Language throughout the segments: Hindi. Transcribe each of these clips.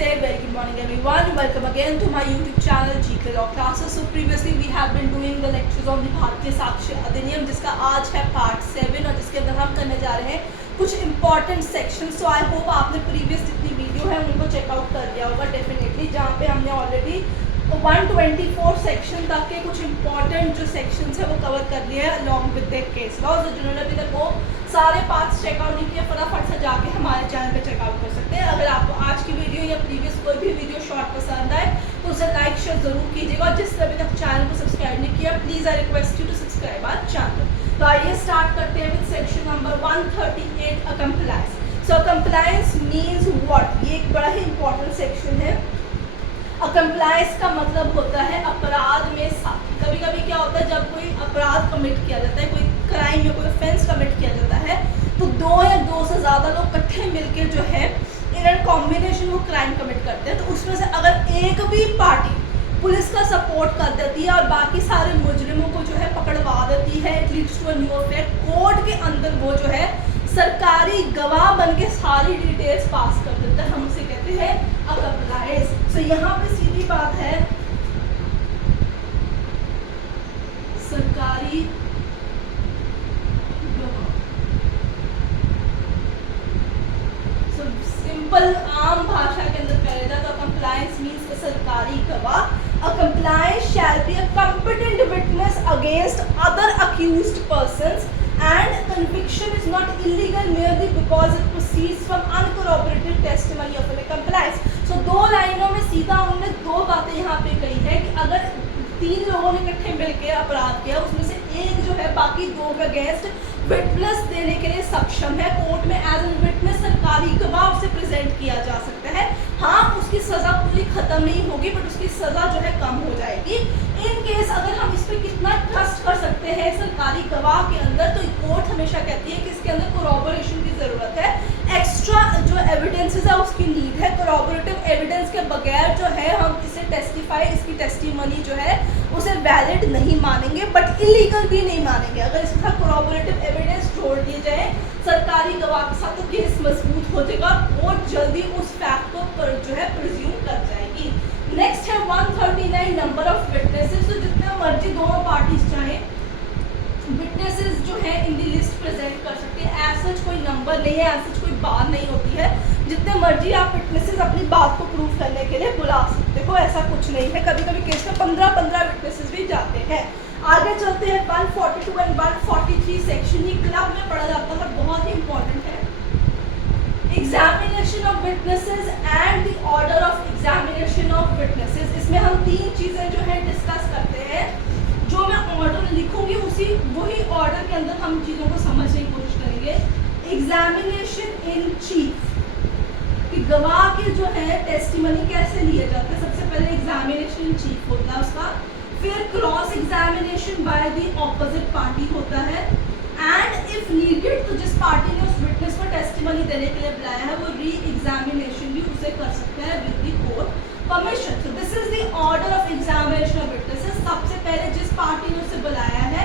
Namaste, very good morning everyone. Welcome again to my YouTube channel GK Law Classes. So previously we have been doing the lectures on the भारतीय साक्ष्य अधिनियम जिसका आज है पार्ट 7 और जिसके अंदर हम करने जा रहे हैं कुछ important section. So I hope आपने प्रीवियस जितनी वीडियो है उनको चेकआउट कर लिया होगा डेफिनेटली, जहाँ पे हमने ऑलरेडी 124 सेक्शन तक के कुछ इंपॉर्टेंट जो सेक्शंस है वो कवर कर लिए हैं along with the case laws. जिन्होंने अभी तक वो सारे पार्ट्स चेकआउट नहीं किए फटाफट से जाके हमारे चैनल पे चेकआउट कर सकते हैं. अगर आपको आज की वीडियो या प्रीवियस कोई भी वीडियो शॉर्ट पसंद आए तो उसे लाइक शेयर जरूर कीजिएगा. और जिसने अभी तक चैनल को सब्सक्राइब नहीं किया please I request you to subscribe our channel. तो आइए स्टार्ट करते हैं with section number 138 a compliance. So compliance means what, ये एक बड़ा ही इंपॉर्टेंट सेक्शन है. कंप्लायंस का मतलब होता है अपराध में साथी. कभी कभी क्या होता है जब कोई अपराध कमिट किया जाता है, कोई क्राइम या कोई ऑफेंस कमिट किया जाता है तो दो या दो से ज़्यादा लोग इकट्ठे मिलकर जो है इन कॉम्बिनेशन वो क्राइम कमिट करते हैं. तो उसमें से अगर एक भी पार्टी पुलिस का सपोर्ट कर देती है और बाकी सारे मुजरिमों को जो है पकड़वा देती है, it leads to a new affair. Court के अंदर वो जो है सरकारी गवाह बन के सारी डिटेल्स पास कर देता है, हम उसे कहते हैं कंप्लायंस. सो यहाँ पे सीधी बात है सरकारी गवाह. सो सिंपल आम भाषा के अंदर कहा जाए तो कंप्लायंस मीन्स सरकारी गवाह. A compliance shall be a competent witness against other accused persons and conviction is not illegal merely because it proceeds from uncorroborated testimony of a compliance. So दो लाइनों में सीधा उन्होंने दो बातें यहाँ पे कही है कि अगर तीन लोगों ने इकट्ठे मिलकर अपराध किया उसमें से एक जो है बाकी दो के अगेंस्ट विटनेस देने के लिए सक्षम है, कोर्ट में एज एन विटनेस सरकारी गवाह उसे प्रेजेंट किया जा सकता है. हाँ, उसकी सज़ा पूरी खत्म नहीं होगी बट उसकी सज़ा जो है कम हो जाएगी. इन केस अगर हम इस पर कितना ट्रस्ट कर सकते हैं सरकारी गवाह के अंदर, तो कोर्ट हमेशा कहती है कि इसके अंदर कोरॉबोरेशन की ज़रूरत है, एक्स्ट्रा जो एविडेंसेस है उसकी नीड है. कोरॉबोरेटिव एविडेंस के बगैर जो है हम इसे टेस्टिफाई, इसकी टेस्टिमनी जो है उसे वैलिड नहीं मानेंगे बट इलीगल भी नहीं मानेंगे. अगर इसके साथ कोरॉबोरेटिव एविडेंस जोड़ दिए जाए सरकारी गवाह के साथ तो केस मजबूत हो जाएगा और जल्दी उस फैक्ट को जो है प्रिज्यूम कर जाएगी. नेक्स्ट है 139 नंबर ऑफ विटनेसेस. तो जितने मर्जी दोनों पार्टीज चाहें विटनेसेस जो है इन दी लिस्ट प्रेजेंट कर सकते हैं. एज सच कोई नंबर नहीं है, एज सच कोई बात नहीं होती है, जितने मर्जी आप विटनेसेस अपनी बात को प्रूव करने के लिए बुला सकते हो, ऐसा कुछ नहीं है. कभी कभी केस में 15-15 विटनेसेस भी जाते हैं. आगे चलते हैं 142 एंड 143 सेक्शन. ये क्लब में पढ़ा जाता है, बहुत ही इंपॉर्टेंट है. Examination of witnesses and the order of examination of witnesses. इसमें हम तीन चीज़ें जो है डिस्कस करते हैं. जो मैं ऑर्डर लिखूंगी उसी वही ऑर्डर के अंदर हम चीज़ों को समझने की कोशिश करेंगे. एग्जामिनेशन इन चीफ कि गवाह के जो है टेस्टिमनी कैसे लिए जाते हैं. सबसे पहले एग्जामिनेशन इन चीफ होता है उसका, फिर cross examination by the opposite party होता है, एंड इफ नीडेड तो जिस पार्टी ने उस विटनेस को टेस्टिमनी देने के लिए बुलाया है वो री एग्जामिनेशन भी उसे कर सकता है with the court permission. So this is the order of examination of witnesses. सबसे पहले जिस पार्टी ने उसे बुलाया है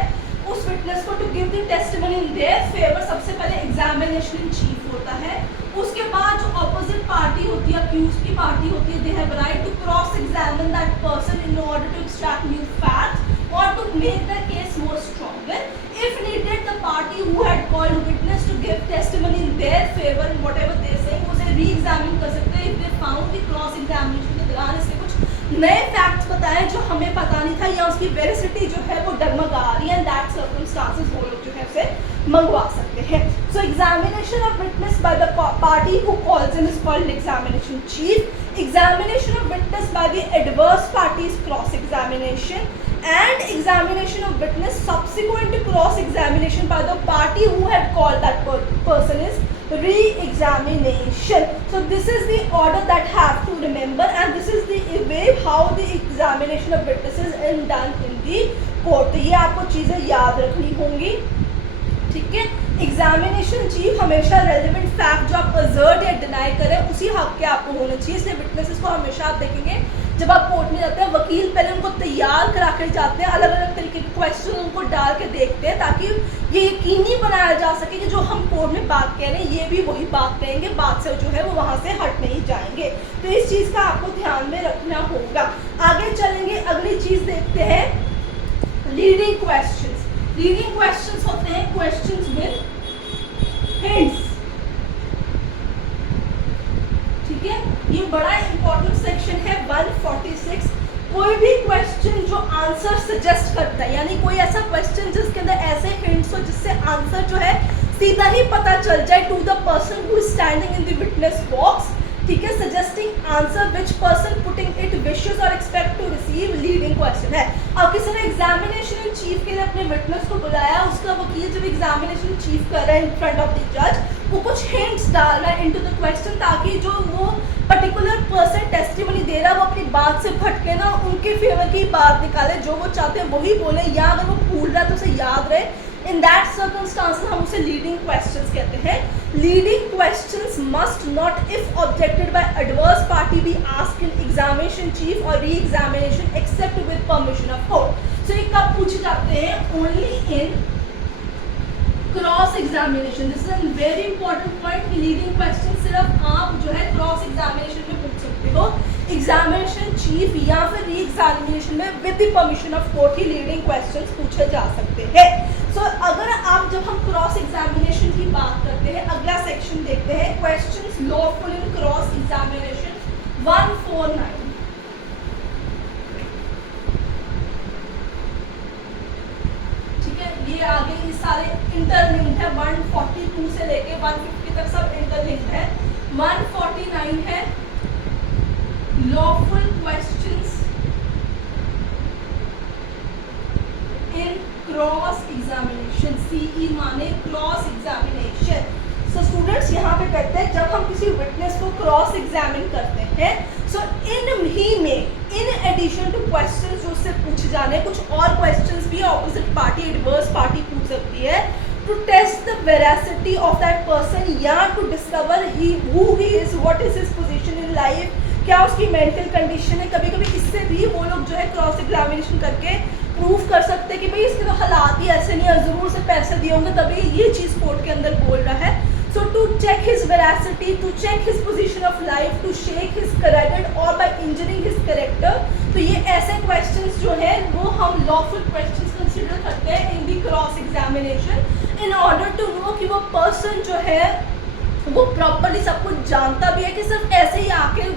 उस विटनेस को to give the testimony in their favour, सबसे पहले एग्जामिनेशन इन चीफ होता है. उसके बाद जो ऑपोजिट पार्टी होती है, अक्यूज की पार्टी होती है, they have right to cross examine that person in order to extract new facts और to make the case more stronger. If needed, the party who had called witness to give testimony in their favor in whatever they say, उसे re-examine कर सकते हैं. If they found the cross examination के दौरान इसने कुछ नए फैक्ट्स बताए जो हमें पता नहीं था या उसकी वेरिसिटी जो है वो डगमगा रही है, दैट सर्कमस्टांसेस वो लोग जो है उसे मंगवा सकते हैं. सो examination of witness by the party who calls in is called examination chief. Examination of witness by the adverse party is cross examination, and examination of witness subsequent to cross examination by the party who had called that person is re-examination. So this is the order that have to remember, and this is the way how the examination of witnesses is done in the court. तो ये आपको चीज़ें याद रखनी होंगी, ठीक है. एग्जामिनेशन चीफ हमेशा रेलिवेंट फैक्ट जो आप असर्ट या डिनाई करें उसी हक के आपको होने चाहिए, इसलिए विटनेसेस को हमेशा आप देखेंगे जब आप कोर्ट में जाते हैं वकील पहले उनको तैयार करा कर जाते हैं, अलग अलग तरीके के क्वेश्चन उनको डाल के देखते हैं ताकि ये यकीनी बनाया जा सके कि जो हम कोर्ट में बात कह रहे हैं ये भी वही बात कहेंगे, बात से जो है वो वहाँ से हट नहीं जाएंगे। तो इस चीज़ का आपको ध्यान में रखना होगा। आगे चलेंगे, अगली चीज़ देखते हैं लीडिंग क्वेश्चंस। लीडिंग क्वेश्चंस होते हैं क्वेश्चंस विद हिंट्स, ठीक है। ये बड़ा इंपॉर्टेंट सेक्शन है 146। कोई भी क्वेश्चन जो आंसर सजेस्ट करता है, यानी कोई ऐसा क्वेश्चन जिसके अंदर ऐसे हिंट्स हो जिससे आंसर जो है सीधा ही पता चल जाए to the person who is standing in the witness box, ठीक है। Suggesting answer which person putting it wishes और expect to receive leading question है। अब किसी ने एग्जामिनेशन चीफ के लिए अपने विटनेस को बुलाया, उसका वकील जब एग्जामिनेशन चीफ कर रहा है इन फ्रंट ऑफ द जज, वो कुछ हिंट्स डाल रहा है इनटू द क्वेश्चन ताकि जो वो पर्टिकुलर पर्सन टेस्टिमनी दे रहा है वो अपनी बात से भटके ना, उनके फेवर की बात निकाले, जो वो चाहते हैं वही बोले, या अगर वो भूल रहा है तो उसे याद रहे। इन दैट सर्कमस्टांसेस हम उसे लीडिंग क्वेश्चंस कहते हैं। Leading questions must not if objected by adverse party be asked in examination chief और re examination except with permission of court. So ये कब पूछे जाते हैं? Only in cross examination. This is a very important point कि लीडिंग क्वेश्चन सिर्फ आप जो है क्रॉस एग्जामिनेशन में पूछ सकते हो, एग्जामिनेशन चीफ या फिर री एग्जामिनेशन में with the permission of court he leading questions पूछे जा सकते हैं। सो अगर आप जब हम क्रॉस एग्जामिनेशन की बात करते हैं, अगला सेक्शन देखते हैं क्वेश्चंस लॉफुल इन क्रॉस एग्जामिनेशन 149। ये आगे ये सारे इंटरलिंक्ड है, 142 से लेके 150 तक सब इंटरलिंक्ड है। 149 है lawful questions in cross examination. CE माने क्रॉस एग्जामिनेशन। सो स्टूडेंट्स यहाँ पे कहते हैं जब हम किसी विटनेस को क्रॉस एग्जामिन करते हैं, सो इन ही में इन एडिशन टू क्वेश्चंस जो उससे पूछे जाने, कुछ और क्वेश्चंस भी ऑपोजिट पार्टी एडवर्स पार्टी पूछ सकती है to test the veracity of that person या to discover he who he is, what is his position in life, क्या उसकी मेंटल कंडीशन है। कभी कभी इससे भी वो लोग जो है क्रॉस एग्जामिनेशन करके प्रूफ कर सकते हैं कि भाई इसके तो हालात ही ऐसे नहीं है, ज़रूर से पैसे दिए होंगे तभी ये चीज़ कोर्ट के अंदर बोल रहा है। So to check his veracity, to check his position of life, to shake his credit or by injuring his character, तो ये ऐसे questions जो है वो हम lawful questions consider करते हैं in the cross examination in order to know कि वो person जो है वो प्रॉपरली सब कुछ जानता भी है कि सिर्फ ऐसे ही आके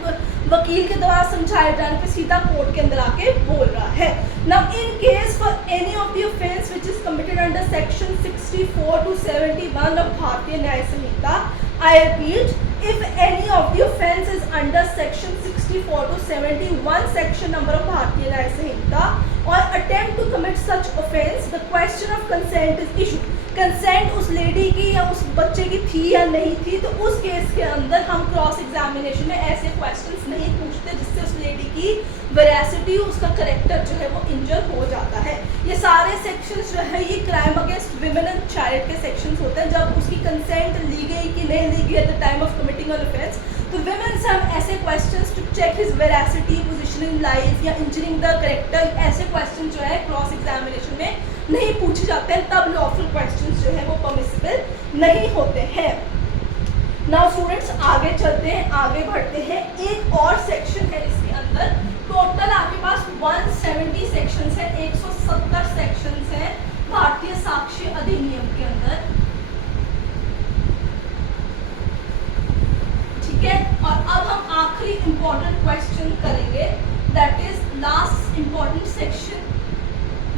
वकील के द्वारा समझाए जाने पे सीधा कोर्ट के अंदर आके बोल रहा है। Now in case for any of the offence which is committed under section 64 to 71 of Bharatiya Nyaya Sanhita, I repeat, if any of the offence is under section 64 to 71 section number of Bharatiya Nyaya Sanhita or attempt to commit such offence, the question of consent is issued. Consent उस लेडी की या उस बच्चे की थी या नहीं थी, तो उस केस के अंदर हम क्रॉस एग्जामिनेशन में ऐसे क्वेश्चंस नहीं पूछते जिससे उस लेडी की वेरासिटी, उसका करेक्टर जो है वो इंजर हो जाता है। ये सारे सेक्शंस जो है ये crime against women and child के सेक्शंस होते हैं, जब उसकी कंसेंट ली गई कि नहीं ली गई at the time of committing an offence. तो विमेन से हम ऐसे questions to check his veracity, position in life या इंजरिंग द करेक्टर, ऐसे क्वेश्चन जो है क्रॉस एग्जामिनेशन में नहीं पूछे जाते हैं, तब लॉफुल क्वेश्चंस जो है वो परमिसिबल नहीं होते हैं। नाउ स्टूडेंट्स आगे चलते हैं, आगे बढ़ते हैं। एक और सेक्शन है इसके अंदर, टोटल आपके पास 170 सेक्शंस है, 170 सेक्शंस हैं भारतीय साक्ष्य अधिनियम के अंदर, ठीक है। और अब हम आखिरी इंपॉर्टेंट क्वेश्चन करेंगे, that is last important section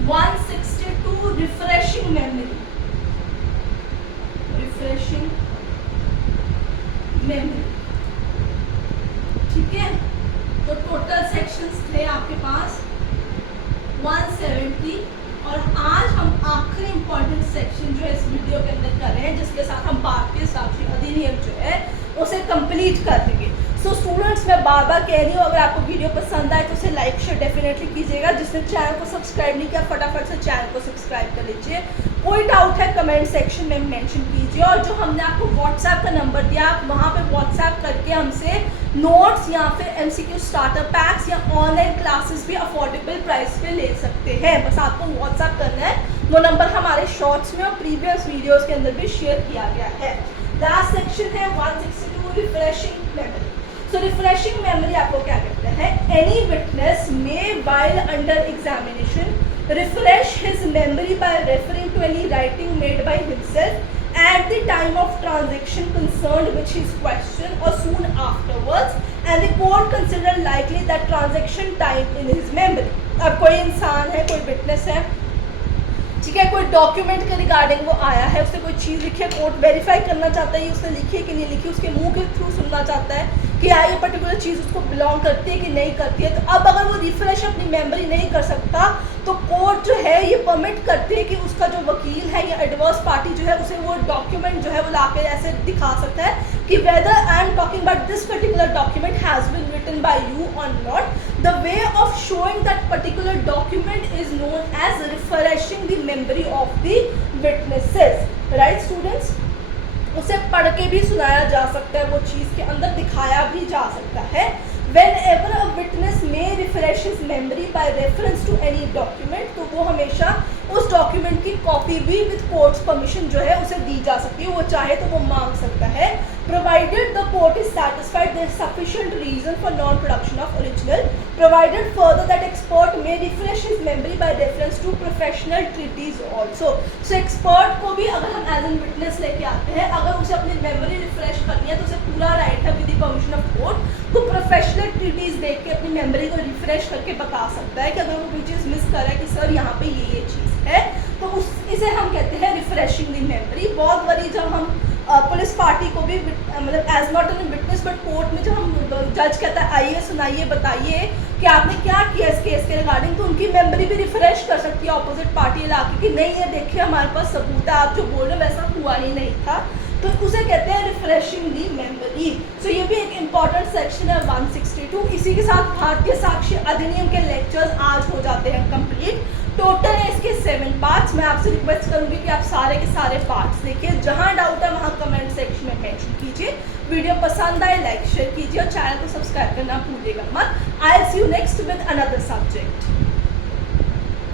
162, refreshing memory. Refreshing memory, ठीक है। तो टोटल सेक्शंस थे आपके पास 170 और आज हम आखिरी इंपॉर्टेंट सेक्शन जो है इस वीडियो के अंदर कर रहे हैं, जिसके साथ हम भारतीय साक्ष्य अधिनियम जो है उसे कंप्लीट कर देंगे। सो स्टूडेंट्स मैं बार बार कह रही हूँ, अगर आपको वीडियो पसंद आए तो उसे लाइक शेयर डेफिनेटली कीजिएगा। जिसने चैनल को सब्सक्राइब नहीं किया फटाफट से चैनल को सब्सक्राइब कर लीजिए। कोई डाउट है कमेंट सेक्शन में मेंशन कीजिए, और जो हमने आपको व्हाट्सएप का नंबर दिया आप वहाँ पे व्हाट्सएप करके हमसे नोट्स या फिर एमसीक्यू स्टार्टर पैक्स या ऑनलाइन क्लासेस भी अफोर्डेबल प्राइस पे ले सकते हैं। बस आपको व्हाट्सएप करना है, वो नंबर हमारे शॉर्ट्स में और प्रीवियस वीडियोस के अंदर भी शेयर किया गया है। लास्ट सेक्शन है 162 refreshing memory. So refreshing memory आपको क्या कहते हैं? Any witness may while under examination refresh his memory by referring to any writing made by himself at the time of transaction concerned which is questioned or soon afterwards, and the court consider likely that transaction time in his memory। अब कोई इंसान है, कोई विटनेस है, ठीक है, कोई डॉक्यूमेंट के रिगार्डिंग वो आया है, उसने कोई चीज़ लिखी है, कोर्ट वेरीफाई करना चाहता है उसने लिखी है कि नहीं लिखी, उसके मुंह के थ्रू सुनना चाहता है कि ये पर्टिकुलर चीज़ उसको बिलोंग करती है कि नहीं करती है। तो अब अगर वो रिफ्रेश अपनी मेमोरी नहीं कर सकता तो कोर्ट जो है ये परमिट करती है कि उसका जो वकील है या एडवर्स पार्टी जो है उसे वो डॉक्यूमेंट जो है वो लाके ऐसे दिखा सकता है कि whether I am talking about this particular document has been written by you और not. The way of showing that particular document is known as refreshing the memory of the witnesses. Right students, उसे पढ़ के भी सुनाया जा सकता है, वो चीज़ के अंदर दिखाया भी जा सकता है। Whenever a witness may refresh his memory by reference to any document, तो वो हमेशा उस डॉक्यूमेंट की कॉपी भी विद कोर्ट्स परमिशन जो है उसे दी जा सकती है, वो चाहे तो वो मांग सकता है, provided the court is satisfied there is sufficient reason for non-production of original, provided further that expert may refresh his memory by reference to professional treatise also। so expert को भी अगर हम एज एन विटनेस लेके आते हैं, अगर उसे अपनी मेमोरी रिफ्रेश करनी है तो उसे पूरा राइट है with the permission of court, तो प्रोफेशनल ट्रीटीज देख के अपनी मेमोरी को रिफ्रेश करके बता सकता है कि अगर वो कोई चीज़ मिस कर रहा है कि सर यहाँ पे ये चीज़ है, तो इसे हम कहते हैं रिफ्रेशिंग द मेमोरी। बहुत बड़ी जब हम पुलिस पार्टी को भी मतलब as not an witness but court में जब हम जज कहता है आइए सुनाइए बताइए कि आपने क्या किया इस केस के रिगार्डिंग, तो उनकी मेमोरी भी रिफ्रेश कर सकती है अपोजिट पार्टी इलाके की, नहीं ये देखिए हमारे पास सबूत है, आप जो बोल रहे हो वैसा हुआ ही नहीं था, तो उसे कहते हैं रिफ्रेशिंग दी मेमोरी। सो ये भी एक इम्पॉर्टेंट सेक्शन है 162। इसी के साथ भारतीय साक्ष्य अधिनियम के लेक्चर्स आज हो जाते हैं कंप्लीट। टोटल है इसके 7 पार्ट्स। मैं आपसे रिक्वेस्ट करूंगी कि आप सारे के सारे पार्ट्स देखिए, जहां डाउट है वहां कमेंट सेक्शन में मेंशन कीजिए। वीडियो पसंद आए लाइक शेयर कीजिए और चैनल को सब्सक्राइब करना भूलिएगा मत। I will see you next with another subject.